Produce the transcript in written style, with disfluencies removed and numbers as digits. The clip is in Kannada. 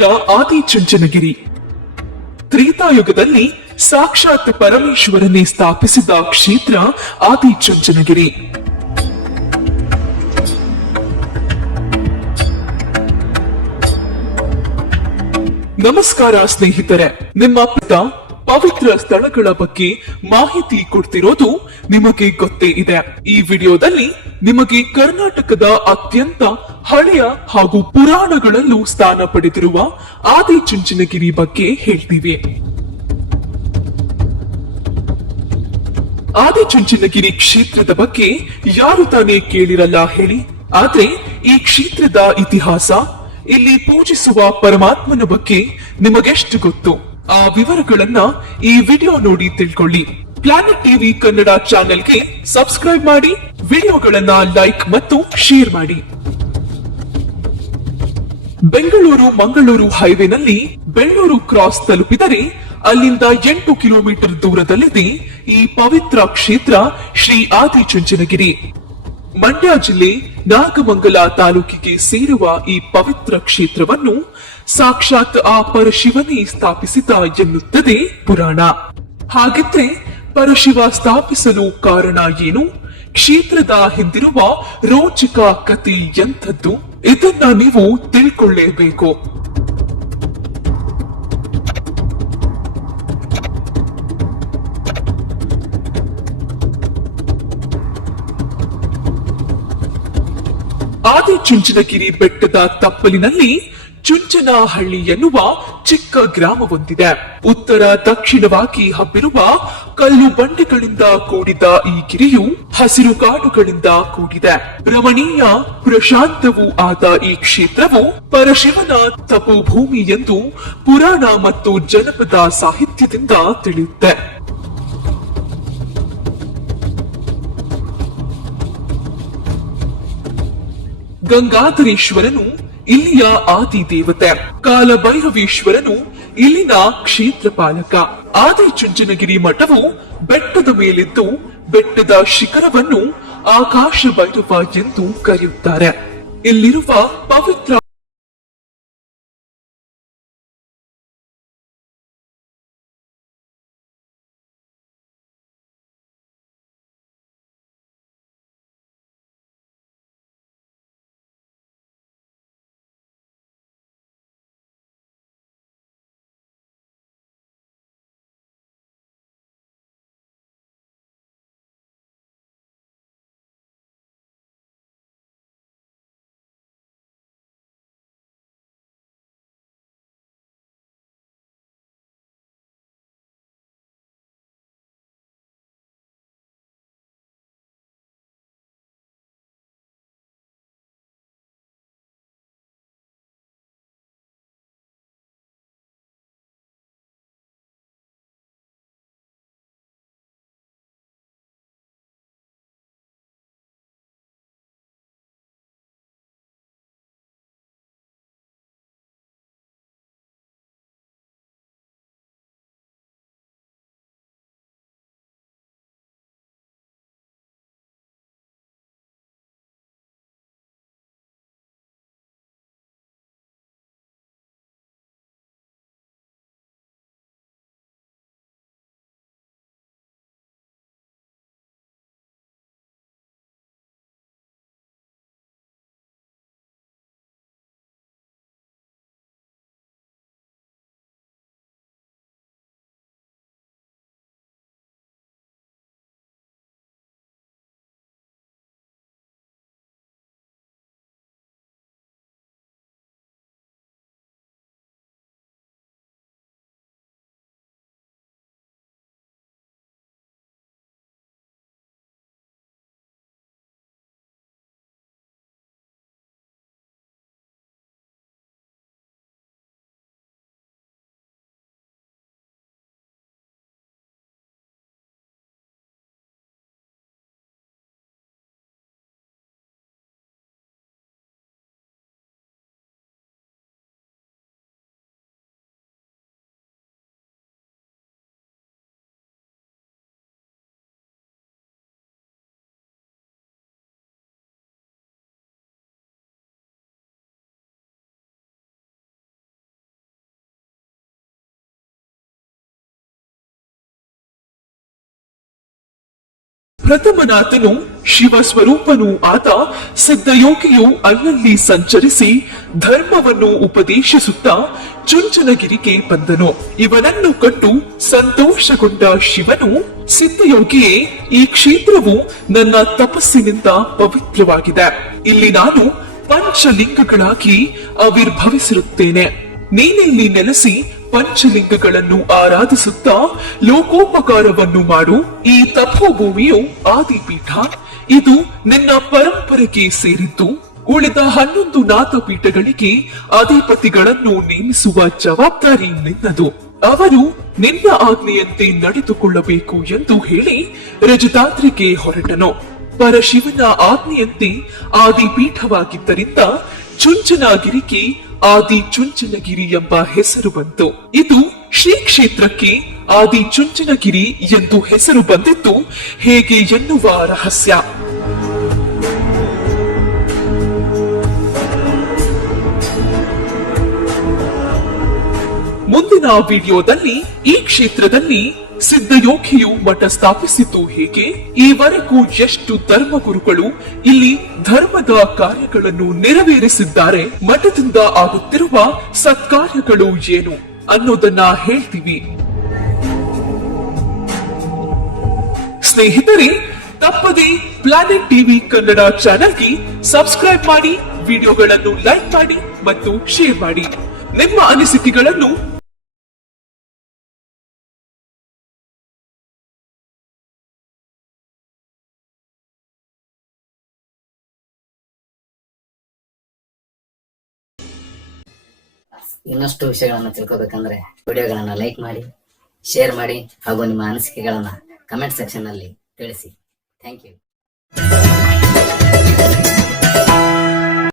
ಕ್ಷೇತ್ರ ಆದಿಚುಂಚನಗಿರಿ. ತ್ರೇತಾಯುಗದಲ್ಲಿ ಸಾಕ್ಷಾತ್ ಪರಮೇಶ್ವರನೇ ಸ್ಥಾಪಿಸಿದ ಕ್ಷೇತ್ರ ಆದಿಚುಂಚನಗಿರಿ. ನಮಸ್ಕಾರ ಸ್ನೇಹಿತರೆ, ನಿಮ್ಮ ಪವಿತ್ರ ಸ್ಥಳಗಳ ಬಗ್ಗೆ ಮಾಹಿತಿ ಕೊಡ್ತಿರೋದು ನಿಮಗೆ ಗೊತ್ತೇ ಇದೆ. ಈ ವಿಡಿಯೋದಲ್ಲಿ ನಿಮಗೆ ಕರ್ನಾಟಕದ ಅತ್ಯಂತ ಹಳೆಯ ಹಾಗೂ ಪುರಾಣಗಳಲ್ಲೂ ಸ್ಥಾನ ಪಡೆದಿರುವ ಆದಿಚುಂಚನಗಿರಿ ಬಗ್ಗೆ ಹೇಳ್ತೀವಿ. ಆದಿಚುಂಚನಗಿರಿ ಕ್ಷೇತ್ರದ ಬಗ್ಗೆ ಯಾರು ತಾನೇ ಕೇಳಿರಲ್ಲ ಹೇಳಿ. ಆದ್ರೆ ಈ ಕ್ಷೇತ್ರದ ಇತಿಹಾಸ, ಇಲ್ಲಿ ಪೂಜಿಸುವ ಪರಮಾತ್ಮನ ಬಗ್ಗೆ ನಿಮಗೆಷ್ಟು ಗೊತ್ತು? ಆ ವಿವರಗಳನ್ನ ಈ ವಿಡಿಯೋ ನೋಡಿ ತಿಳ್ಕೊಳ್ಳಿ. ಪ್ಲಾನೆಟ್ ಟಿವಿ ಕನ್ನಡ ಚಾನೆಲ್ಗೆ ಸಬ್ಸ್ಕ್ರೈಬ್ ಮಾಡಿ, ವಿಡಿಯೋಗಳನ್ನ ಲೈಕ್ ಮತ್ತು ಶೇರ್ ಮಾಡಿ. ಬೆಂಗಳೂರು ಮಂಗಳೂರು ಹೈವೇನಲ್ಲಿ ಬೆಳ್ಳೂರು ಕ್ರಾಸ್ ತಲುಪಿದರೆ ಅಲ್ಲಿಂದ 8 ಕಿಲೋಮೀಟರ್ ದೂರದಲ್ಲಿದೆ ಈ ಪವಿತ್ರ ಕ್ಷೇತ್ರ ಶ್ರೀ ಆದಿಚುಂಚನಗಿರಿ. ಮಂಡ್ಯ ಜಿಲ್ಲೆ ನಾಗಮಂಗಲ ತಾಲೂಕಿಗೆ ಸೇರುವ ಈ ಪವಿತ್ರ ಕ್ಷೇತ್ರವನ್ನು ಸಾಕ್ಷಾತ್ ಆ ಪರಶಿವನೇ ಸ್ಥಾಪಿಸಿದ ಎನ್ನುತ್ತದೆ ಪುರಾಣ. ಹಾಗಿದ್ರೆ ಪರಶಿವ ಸ್ಥಾಪಿಸಲು ಕಾರಣ ಏನು? ಕ್ಷೇತ್ರದ ಹಿಂದಿರುವ ರೋಚಕ ಕಥೆ ಎಂಥದ್ದು? ಇದನ್ನ ನೀವು ತಿಳ್ಕೊಳ್ಳೇಬೇಕು. ಆದಿಚುಂಚನಗಿರಿ ಬೆಟ್ಟದ ತಪ್ಪಲಿನಲ್ಲಿ ಚುಂಚನಹಳ್ಳಿ ಎನ್ನುವ ಚಿಕ್ಕ ಗ್ರಾಮವೊಂದಿದೆ. ಉತ್ತರ ದಕ್ಷಿಣವಾಗಿ ಹಬ್ಬಿರುವ ಕಲ್ಲು ಬಂಡೆಗಳಿಂದ ಕೂಡಿದ ಈ ಗಿರಿಯು ಹಸಿರು ಕಾಡುಗಳಿಂದ ಕೂಡಿದೆ. ರಮಣೀಯ ಪ್ರಶಾಂತವೂ ಆದ ಈ ಕ್ಷೇತ್ರವು ಪರಶಿವನ ತಪೋಭೂಮಿ ಎಂದು ಪುರಾಣ ಮತ್ತು ಜನಪದ ಸಾಹಿತ್ಯದಿಂದ ತಿಳಿಯುತ್ತೆ. ಗಂಗಾಧರೇಶ್ವರನು ಇಲ್ಲಿಯ ಆದಿ ದೇವತೆ, ಕಾಲಭೈರವೇಶ್ವರನು ಇಲ್ಲಿನ ಕ್ಷೇತ್ರ ಪಾಲಕ. ಆದಿಚುಂಚನಗಿರಿ ಮಠವು ಬೆಟ್ಟದ ಮೇಲಿದ್ದು ಬೆಟ್ಟದ ಶಿಖರವನ್ನು ಆಕಾಶ ಭೈರವ ಎಂದು ಕರೆಯುತ್ತಾರೆ. ಇಲ್ಲಿರುವ ಪವಿತ್ರ ಪ್ರಥಮನಾಥನು ಶಿವ ಸ್ವರೂಪನೂ ಆದ ಸಿದ್ಧಯೋಗಿಯು ಅಲ್ಲಲ್ಲಿ ಸಂಚರಿಸಿ ಧರ್ಮವನ್ನು ಉಪದೇಶಿಸುತ್ತಾ ಚುಂಚನಗಿರಿಗೆ ಬಂದನು. ಇವನನ್ನು ಕಂಡು ಸಂತೋಷಗೊಂಡ ಶಿವನು, ಸಿದ್ಧಯೋಗಿಯೇ, ಈ ಕ್ಷೇತ್ರವು ನನ್ನ ತಪಸ್ಸಿನಿಂದ ಪವಿತ್ರವಾಗಿದೆ. ಇಲ್ಲಿ ನಾನು ಪಂಚಲಿಂಗಗಳಾಗಿ ಆವಿರ್ಭವಿಸಿರುತ್ತೇನೆ. ನೀನಿಲ್ಲಿ ನೆಲೆಸಿ ಪಂಚಲಿಂಗಗಳನ್ನು ಆರಾಧಿಸುತ್ತಾ ಲೋಕೋಪಕಾರವನ್ನು ಮಾಡು. ಈ ತಪೋಭೂಮಿಯು ಆದಿಪೀಠ. ಇದು ನಿನ್ನ ಪರಂಪರೆಗೆ ಸೇರಿದ್ದು. ಉಳಿದ 11 ನಾಥಪೀಠಗಳಿಗೆ ಅಧಿಪತಿಗಳನ್ನು ನೇಮಿಸುವ ಜವಾಬ್ದಾರಿ ನಿನ್ನದು. ಅವರು ನಿನ್ನ ಆಜ್ಞೆಯಂತೆ ನಡೆದುಕೊಳ್ಳಬೇಕು ಎಂದು ಹೇಳಿ ರಜತಾದ್ರಿಗೆ ಹೊರಟನು. ಪರಶಿವನ ಆಜ್ಞೆಯಂತೆ ಆದಿಪೀಠವಾಗಿದ್ದರಿಂದ ಚುಂಚನಗಿರಿಗೆ ಆದಿ ಚುಂಚನಗಿರಿ ಎಂಬ ಹೆಸರು ಬಂತು. ಇದು ಶ್ರೀ ಕ್ಷೇತ್ರಕ್ಕೆ ಆದಿ ಚುಂಚನಗಿರಿ ಎಂದು ಹೆಸರು ಬಂದಿತ್ತು ಹೇಗೆ ಎನ್ನುವ ರಹಸ್ಯ. ಮುಂದಿನ ವಿಡಿಯೋದಲ್ಲಿ ಈ ಕ್ಷೇತ್ರದಲ್ಲಿ ಸಿದ್ಧಯೋಗಿಯು ಮಠ ಸ್ಥಾಪಿಸಿದ್ದು ಹೇಗೆ, ಈವರೆಗೂ ಎಷ್ಟು ಧರ್ಮಗುರುಗಳು ಇಲ್ಲಿ ಧರ್ಮದ ಕಾರ್ಯಗಳನ್ನು ನೆರವೇರಿಸಿದ್ದಾರೆ, ಮಠದಿಂದ ಆಗುತ್ತಿರುವ ಸತ್ಕಾರ್ಯಗಳು ಏನು ಅನ್ನೋದನ್ನ ಹೇಳ್ತೀವಿ. ಸ್ನೇಹಿತರೆ, ತಪ್ಪದೆ ಪ್ಲಾನೆಟ್ ಟಿವಿ ಕನ್ನಡ ಚಾನೆಲ್ಗೆ ಸಬ್ಸ್ಕ್ರೈಬ್ ಮಾಡಿ, ವಿಡಿಯೋಗಳನ್ನು ಲೈಕ್ ಮಾಡಿ ಮತ್ತು ಶೇರ್ ಮಾಡಿ. ನಿಮ್ಮ ಅನಿಸಿಕೆಗಳನ್ನು ಇನ್ನಷ್ಟು ವಿಷಯಗಳನ್ನ ತಿಳ್ಕೋಬೇಕಂದ್ರೆ ವಿಡಿಯೋಗಳನ್ನ ಲೈಕ್ ಮಾಡಿ, ಶೇರ್ ಮಾಡಿ ಹಾಗೂ ನಿಮ್ಮ ಅನಿಸಿಕೆಗಳನ್ನ ಕಮೆಂಟ್ ಸೆಕ್ಷನ್ ನಲ್ಲಿ ತಿಳಿಸಿ. Thank you.